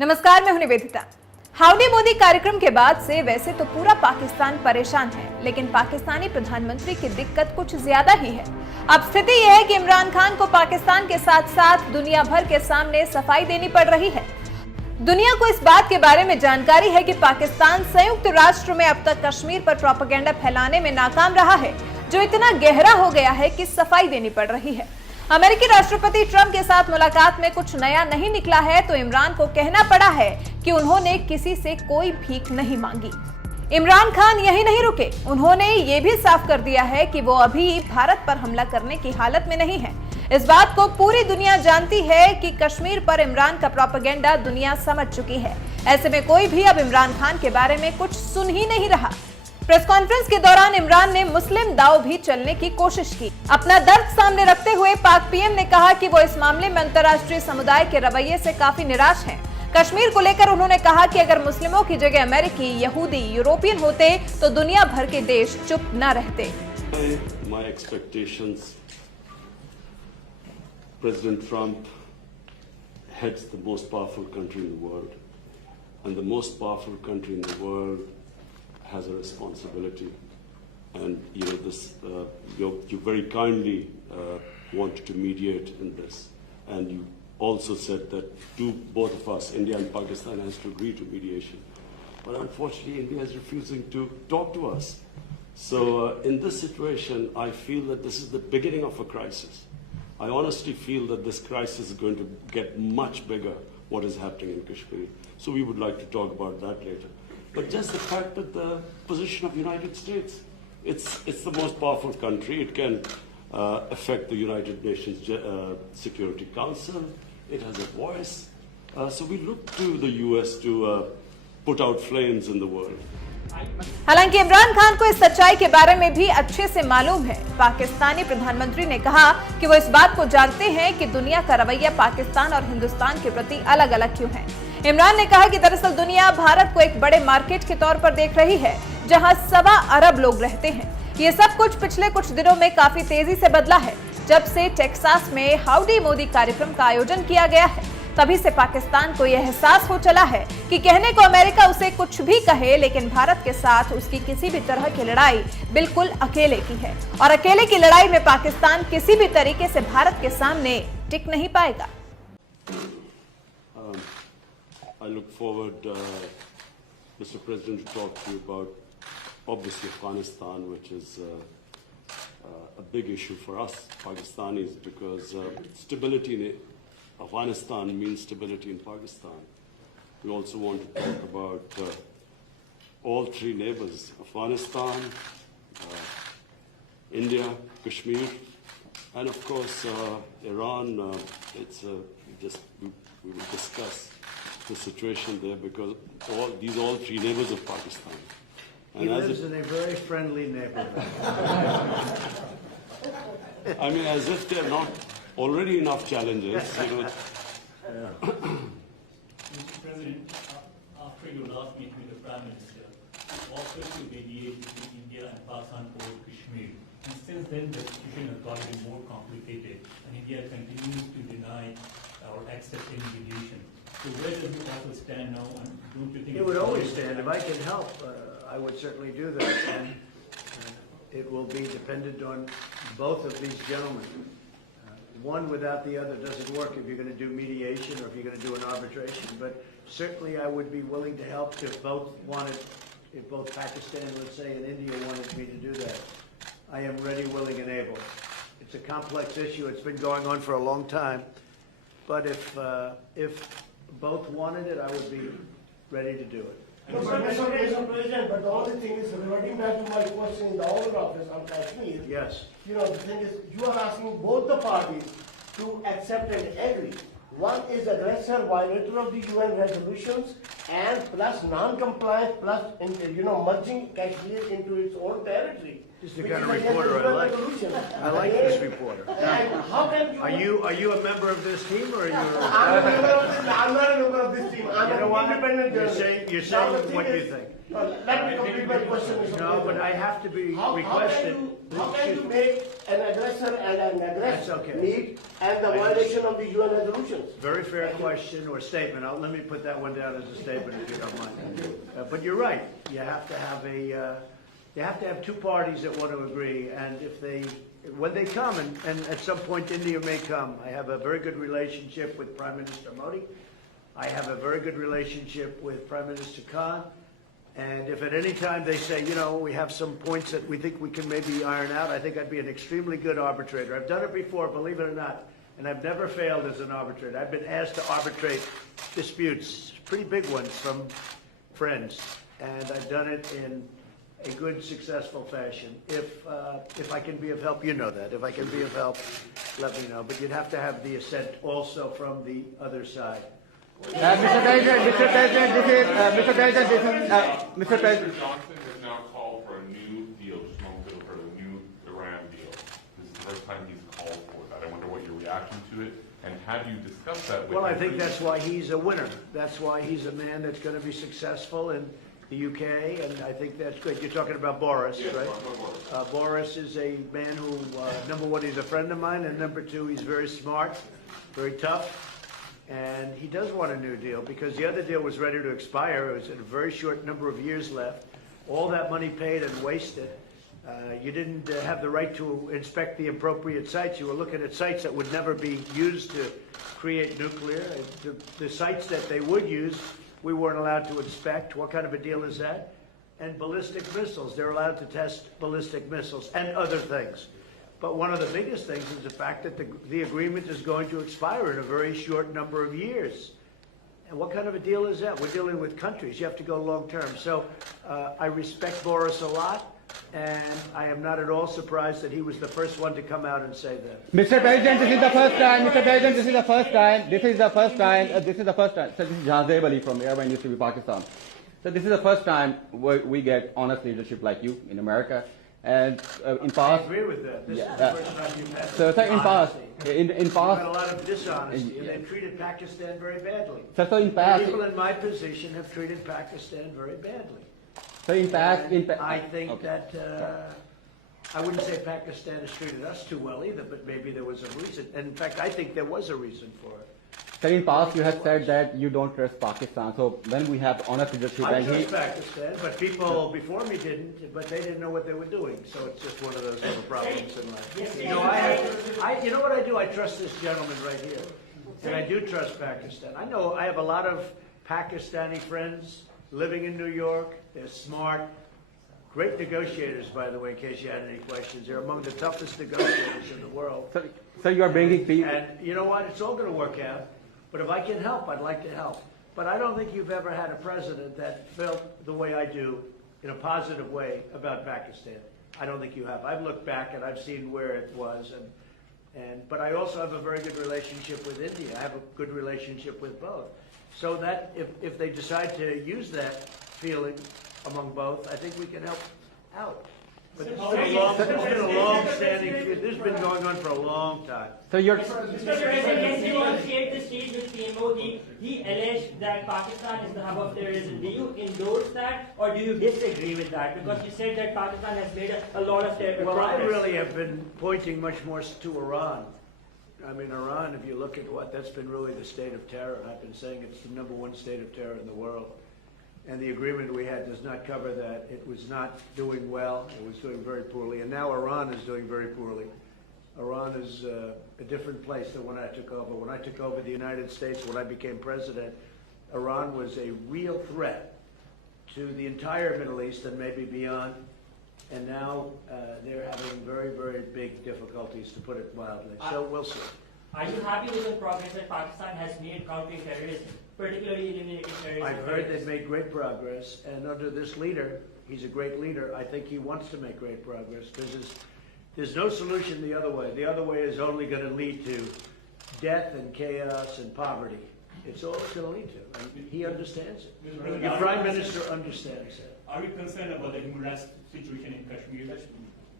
नमस्कार, मैं हूं निवेदिता। हाउडी मोदी कार्यक्रम के बाद से वैसे तो पूरा पाकिस्तान परेशान है, लेकिन पाकिस्तानी प्रधानमंत्री की दिक्कत कुछ ज्यादा ही है। अब स्थिति यह है कि इमरान खान को पाकिस्तान के साथ साथ दुनिया भर के सामने सफाई देनी पड़ रही है। दुनिया को इस बात के बारे में जानकारी है कि पाकिस्तान संयुक्त राष्ट्र में अब तक कश्मीर पर प्रोपेगेंडा फैलाने में नाकाम रहा है, जो इतना गहरा हो गया है कि सफाई देनी पड़ रही है। अमेरिकी राष्ट्रपति ट्रंप के साथ मुलाकात में कुछ नया नहीं निकला है, तो इमरान को कहना पड़ा है कि उन्होंने किसी से कोई भीख नहीं मांगी। इमरान खान यही नहीं रुके, उन्होंने ये भी साफ कर दिया है कि वो अभी भारत पर हमला करने की हालत में नहीं है। इस बात को पूरी दुनिया जानती है कि कश्मीर पर इमरान का प्रोपेगेंडा दुनिया समझ चुकी है। ऐसे में कोई भी अब इमरान खान के बारे में कुछ सुन ही नहीं रहा। प्रेस कॉन्फ्रेंस के दौरान इमरान ने मुस्लिम दाव भी चलने की कोशिश की। अपना दर्द सामने रखते हुए पाक पीएम ने कहा कि वो इस मामले में अंतर्राष्ट्रीय समुदाय के रवैये से काफी निराश हैं। कश्मीर को लेकर उन्होंने कहा कि अगर मुस्लिमों की जगह अमेरिकी, यहूदी, यूरोपियन होते तो दुनिया भर के देश चुप न रहते। My expectations, President Trump heads the most powerful country in the world, and the most powerful country in the world has a responsibility, and you very kindly wanted to mediate in this, and you also said that both of us, India and Pakistan, has to agree to mediation, but unfortunately India is refusing to talk to us. So in this situation, I feel that this is the beginning of a crisis. I honestly feel that this crisis is going to get much bigger, what is happening in Kashmir. So we would like to talk about that later. But just the fact that the position of the United States, it's the most powerful country. It can affect the United Nations Security Council. It has a voice. So we look to the US to put out flames in the world. हालांकि इमरान खान को इस सच्चाई के बारे में भी अच्छे से मालूम है। पाकिस्तानी प्रधानमंत्री ने कहा कि वो इस बात को जानते हैं कि दुनिया का रवैया पाकिस्तान और हिंदुस्तान के प्रति अलग अलग क्यों है। इमरान ने कहा कि दरअसल दुनिया भारत को एक बड़े मार्केट के तौर पर देख रही है, जहां 1.25 अरब लोग रहते हैं। ये सब कुछ पिछले कुछ दिनों में काफी तेजी से बदला है। जब से टेक्सास में हाउडी मोदी कार्यक्रम का आयोजन किया गया है, तभी से पाकिस्तान को यह एहसास हो चला है कि कहने को अमेरिका उसे कुछ भी कहे, लेकिन भारत के साथ उसकी किसी भी तरह की लड़ाई बिल्कुल अकेले की है, और अकेले की लड़ाई में पाकिस्तान किसी भी तरीके से भारत के सामने टिक नहीं पाएगा। I look forward, Mr. President, to talk to you about obviously Afghanistan, which is a big issue for us Pakistanis, because stability in Afghanistan means stability in Pakistan. We also want to talk about all three neighbors: Afghanistan, India, Kashmir, and of course Iran. We will discuss the situation there, because all three neighbors of Pakistan. And he lives in a very friendly neighborhood. I mean, as if there are not already enough challenges, Mr. President, after your last meeting with the Prime Minister, you offered to mediate between India and Pakistan over Kashmir. And since then, the situation has gotten more complicated, and India continues to deny or accept any mediation. So where does the offer stand now, and don't you think It would always stand. If I can help, I would certainly do that. And it will be dependent on both of these gentlemen. One without the other doesn't work if you're going to do mediation or if you're going to do an arbitration. But certainly I would be willing to help if both Pakistan, let's say, and India wanted me to do that. I am ready, willing, and able. It's a complex issue. It's been going on for a long time. But if both wanted it, I would be ready to do it. Mr. President, but the only thing is, reverting back to my question in the Oval Office on Kashmir. Yes. The thing is, you are asking both the parties to accept and agree. One is aggressor, violator of the UN resolutions, and plus non-compliance, plus merging Kashmir into its own territory. This is the which kind of is reporter against I the like. resolution. I like this reporter. And how can you? Are you a member of this team or are you? I'm a member of this. I'm not a member of this team. I'm You know an what? independent You're journalist. saying Now, the what thing you is- think. Let me complete my question, Mr. No, but President. I have to be How requested. how can you make an aggressor and an That's aggressor okay. meet and the violation of the UN resolutions? Very fair question or statement. Let me put that one down as a statement if you don't mind. But you're right. You have to have two parties that want to agree. And when they come, and at some point India may come, I have a very good relationship with Prime Minister Modi. I have a very good relationship with Prime Minister Khan. And if at any time they say, we have some points that we think we can maybe iron out, I think I'd be an extremely good arbitrator. I've done it before, believe it or not, and I've never failed as an arbitrator. I've been asked to arbitrate disputes, pretty big ones from friends, and I've done it in a good, successful fashion. If I can be of help, you know that. If I can be of help, let me know. But you'd have to have the assent also from the other side. Mr. President, this is Mr. President. Mr. Johnson has now called for a new deal, just moments ago, for a new Iran deal. This is the first time he's called for that. I wonder what your reaction to it, and have you discussed that with Well, I him? think that's why he's a winner. That's why he's a man that's going to be successful in the UK, and I think that's good. You're talking about Boris, Yes, right? Boris. Boris is a man who, number one, he's a friend of mine, and number two, he's very smart, very tough. And he does want a new deal because the other deal was ready to expire. It was a very short number of years left. All that money paid and wasted. You didn't have the right to inspect the appropriate sites. You were looking at sites that would never be used to create nuclear. The sites that they would use, we weren't allowed to inspect. What kind of a deal is that? And ballistic missiles. They're allowed to test ballistic missiles and other things. But one of the biggest things is the fact that the agreement is going to expire in a very short number of years. And what kind of a deal is that? We're dealing with countries. You have to go long term. So I respect Boris a lot, and I am not at all surprised that he was the first one to come out and say that. Mr. President, this is the first time. Mr. President, this is the first time. This is the first time. This is the first time. So this is Jazeb Ali from Airline Industry Pakistan. So this is the first time we get honest leadership like you in America. And in I past, agree with that. This Yeah. is the first time you've had so in past, honesty. in You've had a past, lot of dishonesty, and Yeah. they've treated Pakistan very badly. so in past, People in my position have treated Pakistan very badly. so in past, And I think that, I wouldn't say Pakistan has treated us too well either, but maybe there was a reason. And in fact, I think there was a reason for it. so in past you had said that you don't trust Pakistan. So when we have honest leadership, I and trust Pakistan, but people before me didn't, but they didn't know what they were doing. So it's just one of those little problems in life. You know, you know what I do? I trust this gentleman right here. And I do trust Pakistan. I know I have a lot of Pakistani friends living in New York. They're smart. Great negotiators, by the way, in case you had any questions. They're among the toughest negotiators in the world. so you are bringing peace. And you know what? It's all going to work out. But if I can help, I'd like to help. But I don't think you've ever had a president that felt the way I do in a positive way about Pakistan. I don't think you have. I've looked back and I've seen where it was. But I also have a very good relationship with India. I have a good relationship with both. So that if they decide to use that feeling among both, I think we can help out. But this has been a long-standing, this has been going on for a long time. So you're Mr. President, yesterday on Share the Stage with PMO, he alleged that Pakistan is the hub of terrorism. Do you endorse that or do you disagree with that? Because you said that Pakistan has made a lot of progress. Well, I really have been pointing much more to Iran. I mean, Iran, if you look at that's been really the state of terror. I've been saying it's the #1 state of terror in the world. And the agreement we had does not cover that. It was not doing well. It was doing very poorly. And now Iran is doing very poorly. Iran is a different place than when I took over. When I took over the United States, when I became president, Iran was a real threat to the entire Middle East and maybe beyond. And now they're having very, very big difficulties, to put it mildly. So we'll see. Are you happy with the progress that Pakistan has made countering terrorism, particularly eliminating terrorism? I've heard they've made great progress, and under this leader, he's a great leader. I think he wants to make great progress because there's no solution the other way. The other way is only going to lead to death and chaos and poverty. It's all it's going to lead to. And he understands it. Your prime minister understands it. Are we concerned about the human rights situation in Kashmir?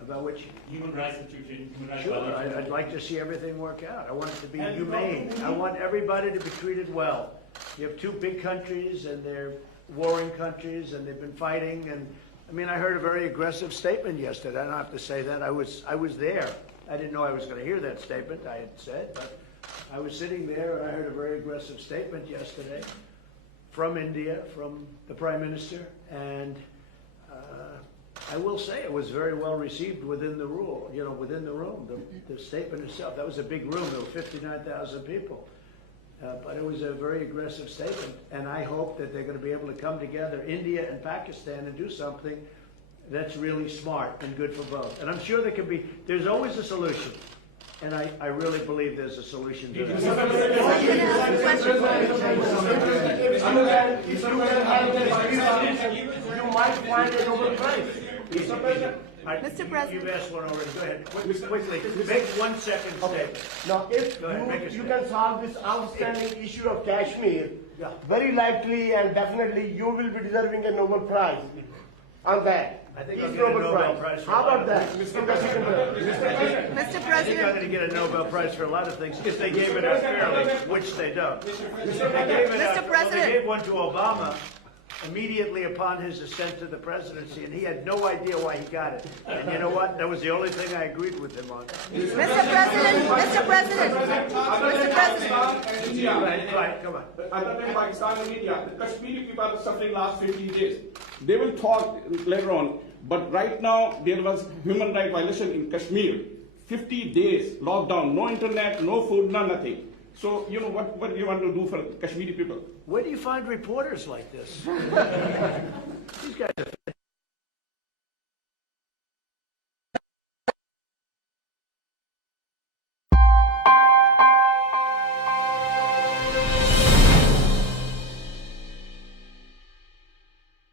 About which? Human rights situation, human rights Sure, violations. I'd like to see everything work out. I want it to be humane. I want everybody to be treated well. You have two big countries, and they're warring countries, and they've been fighting. And I mean, I heard a very aggressive statement yesterday. I don't have to say that. I was there. I didn't know I was going to hear that statement. I had said, but I was sitting there, and I heard a very aggressive statement yesterday from India, from the Prime Minister, and I will say it was very well received within the rule, within the room, the statement itself. That was a big room. There were 59,000 people. But it was a very aggressive statement, and I hope that they're going to be able to come together, India and Pakistan, and do something that's really smart and good for both. And I'm sure there's always a solution. And I really believe there's a solution to that. If you can help the Pakistan, you might find a Nobel Prize. Mr. President. You've asked one already. Go ahead. Quickly. Make 1 second statement. Now, if Go ahead, make a you statement. can solve this outstanding issue of Kashmir, very likely and definitely you will be deserving a Nobel Prize on that. I think Each I'll get a Nobel Prize for How a lot about of that? things. Mr. President. I think I'm going to get a Nobel Prize for a lot of things if they gave it out fairly, which they don't. They gave one to Obama immediately upon his ascent to the presidency, and he had no idea why he got it. And you know what? That was the only thing I agreed with him on. Mr. President. Right, come on. Other than Pakistan and India, the Kashmiri people are suffering last 15 days. They will talk later on, but right now there was human rights violation in Kashmir. 50 days lockdown, no internet, no food, nothing. So, what do you want to do for Kashmiri people? Where do you find reporters like this? These guys are